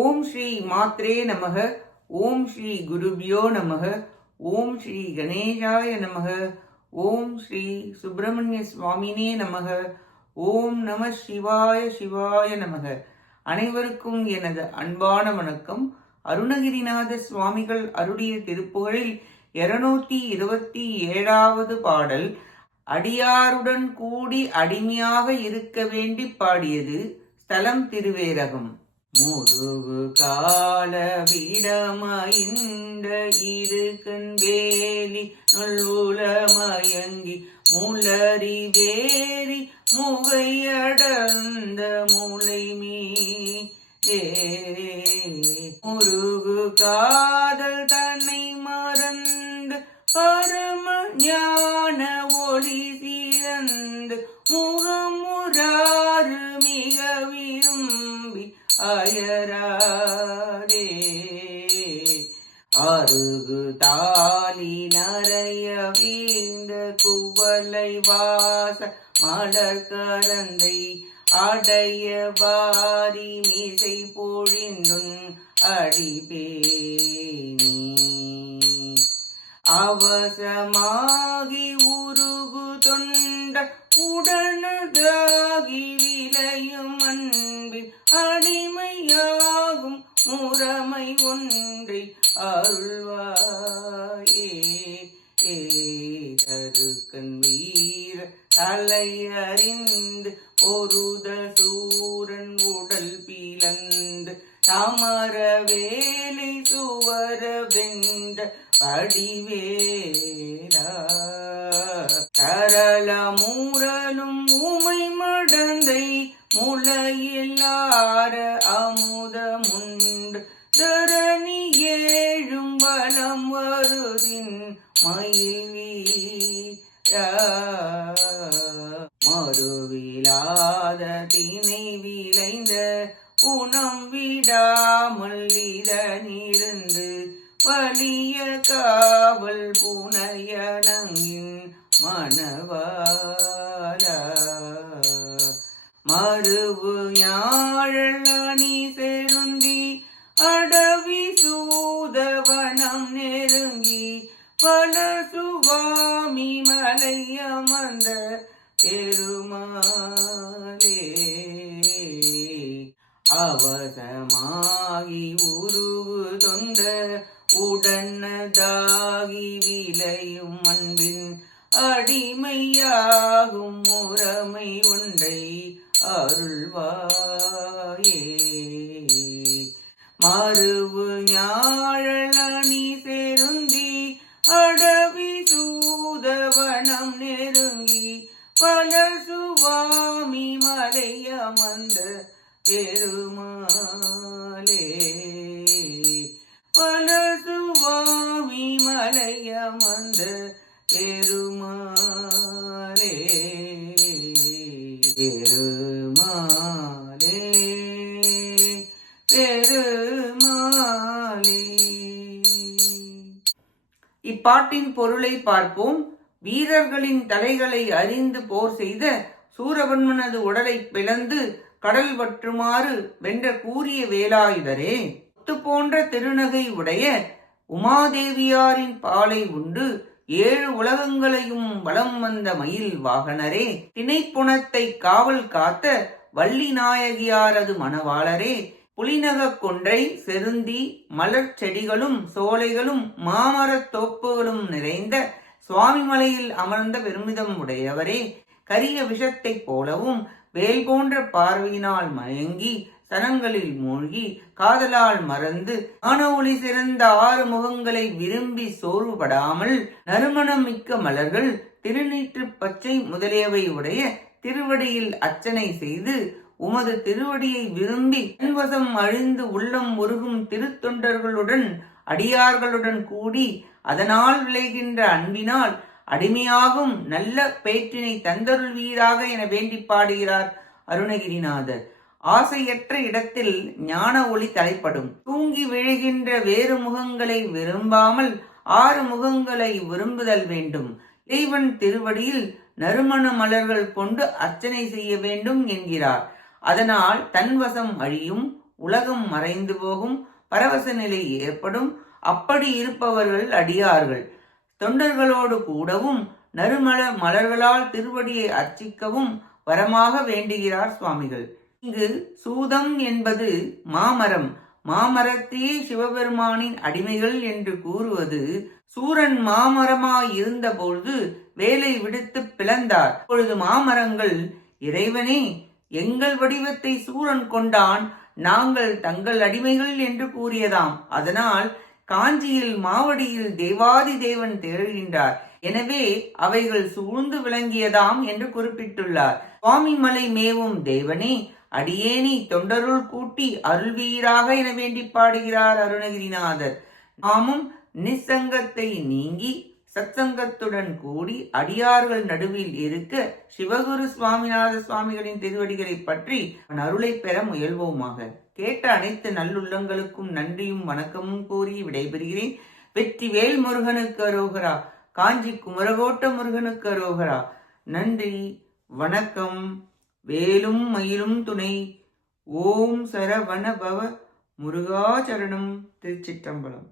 ஓம் ஸ்ரீ மாத்ரே நமக ஓம் ஸ்ரீ குருபியோ நமக ஓம் ஸ்ரீ கணேசாய நமக ஓம் ஸ்ரீ சுப்பிரமணிய சுவாமினே நமக ஓம் நம சிவாய சிவாய நமக. அனைவருக்கும் எனது அன்பான வணக்கம். அருணகிரிநாத சுவாமிகள் அருளிய திருப்புகழில் இருநூத்தி இருபத்தி ஏழாவது பாடல் அடியாருடன் கூடி அடிமையாக இருக்க வேண்டி பாடியது ஸ்தலம் திருவேரகம். முருகு கால விடமயின்ற இரு கண்வேலி நுள்வுலமயங்கி முளரி வேரி முகையடர்ந்த முளை மீ முருகு கால அயராரே அருகு தாலி நரைய வீந்த குவலை வாச மலர் கரந்தை அடைய வாரி மீசை பொழிந்தும் அடிபேனி அவசமாகி தலையறிந்து ஒருத சூரன் உடல் பிளந்து தாமர வேலை சுவர வென்ற படிவேலா. சரள உமை மடந்தை முளையில்லார அமு விழாத தினை விளைந்த உணம் விடாமல் இதனிருந்து வலிய காவல் புனையனங்கின் மணவாலா மறுவு ஞாழல் அணி செருந்தி அடவி சூதவனம் நெருங்கி பல சுவாமி மலையமந்த பெருமாளே அவசமாகி உருவு தொண்ட உடனதாகி விளையும் அன்பின் அடிமையாகும் முறைமை ஒன்றை அருள்வாயே. மறுவு சுவாமி மலை அமர்ந்த பெருமாளே. பல சுவாமி மலை அமர்ந்த பெருமாளே. பெருமாளே பெருமாளே. இப்பாட்டின் பொருளை பார்ப்போம். வீரர்களின் தலைகளை அறிந்து போர் செய்த சூரபன்மனது உடலை பிளந்து கடல் வற்றுமாறு வென்ற கூறிய வேலாயுதரே முத்து போன்ற திருநகை உடைய உமாதேவியாரின் பாலை உண்டு ஏழு உலகங்களையும் வலம் வந்த மயில் வாகனரே. திணைப்புணத்தை காவல் காத்த வள்ளி நாயகியாரது மணவாளரே. புலிநகக் கொன்றை செருந்தி மலர் செடிகளும் சோலைகளும் மாமரத் தோப்புகளும் நிறைந்த சுவாமிமலையில் அமர்ந்த பெருமிதம் உடையவரே கரிய விஷத்தைப் போலவும் வேல் போன்ற பார்வையினால் மயங்கி சனங்களில் மூழ்கி காதலால் மறந்து ஆன ஒளி சிறந்த ஆறு முகங்களை விரும்பி சோர்வுபடாமல் நறுமணம் மிக்க மலர்கள் திருநீற்று பச்சை முதலியவை உடைய திருவடியில் அர்ச்சனை செய்து உமது திருவடியை விரும்பி தன்வசம் அழிந்து உள்ளம் உருகும் திருத்தொண்டர்களுடன் அடியார்களுடன் கூடி அதனால் விளைகின்ற அன்பினால் அடிமையாகும் நல்ல பேற்றினை தந்தருள்வீராக என வேண்டி பாடுகிறார் அருணகிரிநாதர். ஆசையற்ற இடத்தில் ஞான ஒளி தலைப்படும். தூங்கி விழுகின்ற வேறு முகங்களை விரும்பாமல் ஆறு முகங்களை விரும்புதல் வேண்டும். இறைவன் திருவடியில் நறுமண மலர்கள் கொண்டு அர்ச்சனை செய்ய வேண்டும் என்கிறார். அதனால் தன்வசம் அழியும் உலகம் மறைந்து போகும் பரவச நிலை ஏற்படும். அப்படி இருப்பவர்கள் அடியார்கள். தொண்டர்களோடு கூடவும் நறுமல மலர்களால் திருவடியை அர்ச்சிக்கவும் வரமாக வேண்டுகிறார் சுவாமிகள். இங்கு சூதம் என்பது மாமரம். மாமரத்தையே சிவபெருமானின் அடிமைகள் என்று கூறுவது சூரன் மாமரமாய் இருந்தபொழுது வேலை விடுத்து பிளந்தார். அப்பொழுது மாமரங்கள் இறைவனே எங்கள் வடிவத்தை சூரன் கொண்டான். நாங்கள் தங்கள் அடிமைகள் என்று கூறியதாம். அதனால் காஞ்சியில் மாவடியில் தேவாதி தேவன் திகழ்கின்றார். எனவே அவைகள் சூழ்ந்து விளங்கியதாம் என்று குறிப்பிட்டுள்ளார். சுவாமி மலை மேவும் தேவனே அடியேனி தொண்டருள் கூட்டி அருள்வீராக என வேண்டி பாடுகிறார் அருணகிரிநாதர். நாமும் நிசங்கத்தை நீங்கி சத்சங்கத்துடன் கூடி அடியார்கள் நடுவில் இருக்க சிவகுரு சுவாமிநாத சுவாமிகளின் திருவடிகளை பற்றி அவன் அருளை பெற முயல்வோமாக. கேட்ட அனைத்து நல்லுள்ளங்களுக்கும் நன்றியும் வணக்கமும் கூறி விடைபெறுகிறேன். வெற்றி வேல் முருகனுக்கு அரோகரா. காஞ்சி குமரகோட்ட முருகனுக்கு அரோகரா. நன்றி வணக்கம். வேலும் மயிலும் துணை. ஓம் சரவண பவ முருகாச்சரணம் திருச்சிற்றம்பலம்.